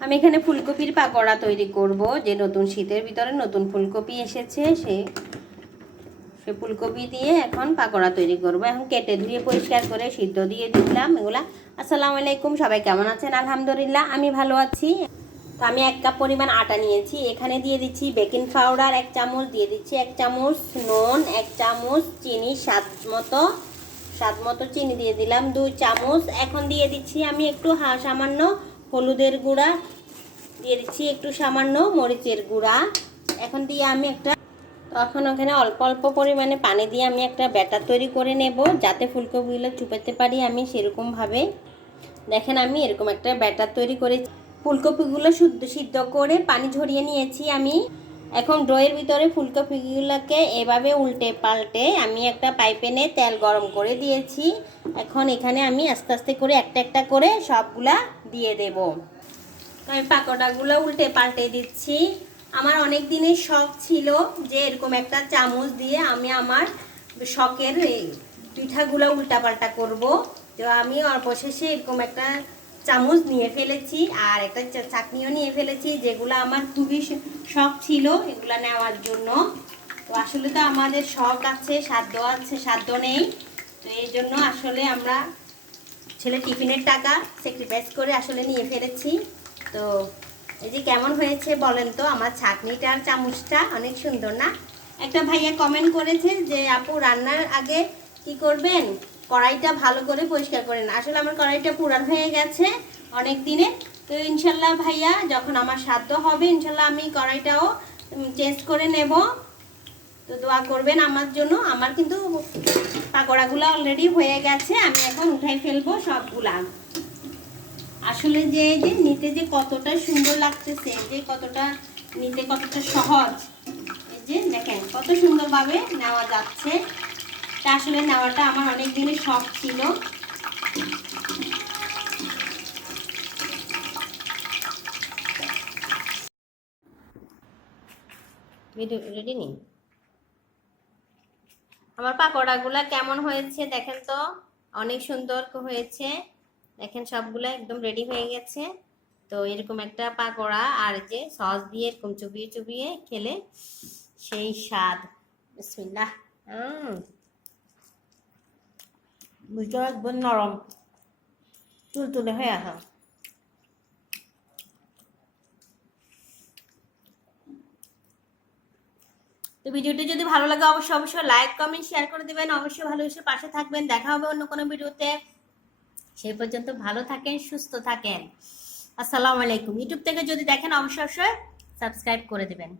আমি এখানে ফুলকপির পাকোড়া তৈরি করব, যে নতুন শীতের ভিতরে নতুন ফুলকপি এসেছে, সে ফুলকপি দিয়ে এখন পাকোড়া তৈরি করব। এখন কেটে ধুয়ে পরিষ্কার করে সিদ্ধ দিয়ে দিলাম এগুলা। আসসালামু আলাইকুম, সবাই কেমন আছেন? আলহামদুলিল্লাহ আমি ভালো আছি। তো আমি 1 কাপ পরিমাণ আটা নিয়েছি, এখানে দিয়ে দিচ্ছি বেকিং পাউডার 1 চামচ, দিয়ে দিচ্ছি 1 চামচ নুন, 1 চামচ চিনি, স্বাদ মতো চিনি দিয়ে দিলাম 2 চামচ। এখন দিয়ে দিচ্ছি আমি একটু সামান্য হলুদের গুঁড়া, দিয়ে দিচ্ছি একটু সামান্য মরিচের গুঁড়া। এখন দিয়ে আমি তখন ওখানে অল্প অল্প পরিমাণে পানি দিয়ে আমি একটা ব্যাটার তৈরি করে নেব, যাতে ফুলকপিগুলো চুপাতে পারি আমি সেরকমভাবে। দেখেন আমি এরকম একটা ব্যাটার তৈরি করে ফুলকপিগুলো সিদ্ধ করে পানি ঝরিয়ে নিয়েছি আমি। এখন ড্রয়ের ভিতরে ফুলকপিগুলোকে এভাবে উল্টে পাল্টে আমি একটা পাইপ্যানে তেল গরম করে দিয়েছি। এখন এখানে আমি আস্তে আস্তে করে একটা একটা করে সবগুলা দিয়ে দেব। আমি পাকোড়াগুলো উল্টে পাল্টে দিচ্ছি। আমার অনেক দিনের শখ ছিল যে এরকম একটা চামচ দিয়ে আমি আমার শখের পিঠাগুলো উল্টাপাল্টা করব। তো আমি অবশেষে এরকম একটা চামচ নিয়ে ফেলেছি, আর একটা চাটনিও নিয়ে ফেলেছি, যেগুলো আমার খুবই শখ ছিল এগুলো নেওয়ার জন্য। তো আসলে তো আমাদের শখ আছে, সাধ্য নেই। তো এই জন্য আসলে আমরা ছেলে টিফিনের টাকা স্যাক্রিফাইস করে আসলে নিয়ে ফেলেছি। তো এই যে কেমন হয়েছে বলেন তো, আমার ছাঁকনিটার চামচটা অনেক সুন্দর না? একটা ভাইয়া কমেন্ট করেছে যে আপু রান্নার আগে কি করবেন, কড়াইটা ভালো করে পরিষ্কার করেন। আসলে আমার কড়াইটা পুরান হয়ে গেছে অনেক দিনে। তো ইনশাল্লাহ ভাইয়া যখন আমার সাধ্য হবে ইনশাল্লাহ আমি কড়াইটাও চেঞ্জ করে নেব। তো দোয়া করবেন আমার জন্য। আমার কিন্তু পাকোড়াগুলো অলরেডি হয়ে গেছে, আমি এখন উঠাই ফেলবো সবগুলা। আসলে যে নিতে যে কতটা সুন্দর লাগতেছে, যে কতটা নিতে কতটা সহজ, এই যে দেখেন কত সুন্দরভাবে নেওয়া যাচ্ছে। তা আসলে নেওয়াটা আমার অনেক দিনের শখ ছিল। রেডি নেই আমার পাকোড়াগুলা কেমন হয়েছে দেখেন তো, অনেক সুন্দর হয়েছে। দেখেন সবগুলা একদম রেডি হয়ে গেছে। তো এরকম একটা পাকোড়া আর যে সস দিয়ে এরকম চুবিয়ে চুবিয়ে খেলে সেই স্বাদ। বিসমিল্লাহ। ভিতরে একদম নরম তুলতুলে হয়ে আসা। তো ভিডিওটি যদি ভালো লাগে অবশ্যই লাইক কমেন্ট শেয়ার করে দেবেন, অবশ্যই ভালোবেসে পাশে থাকবেন। দেখা হবে অন্য কোনো ভিডিওতে। সেই পর্যন্ত ভালো থাকেন, সুস্থ থাকেন। আসসালামু আলাইকুম। ইউটিউব থেকে যদি দেখেন অবশ্যই সাবস্ক্রাইব করে দেবেন।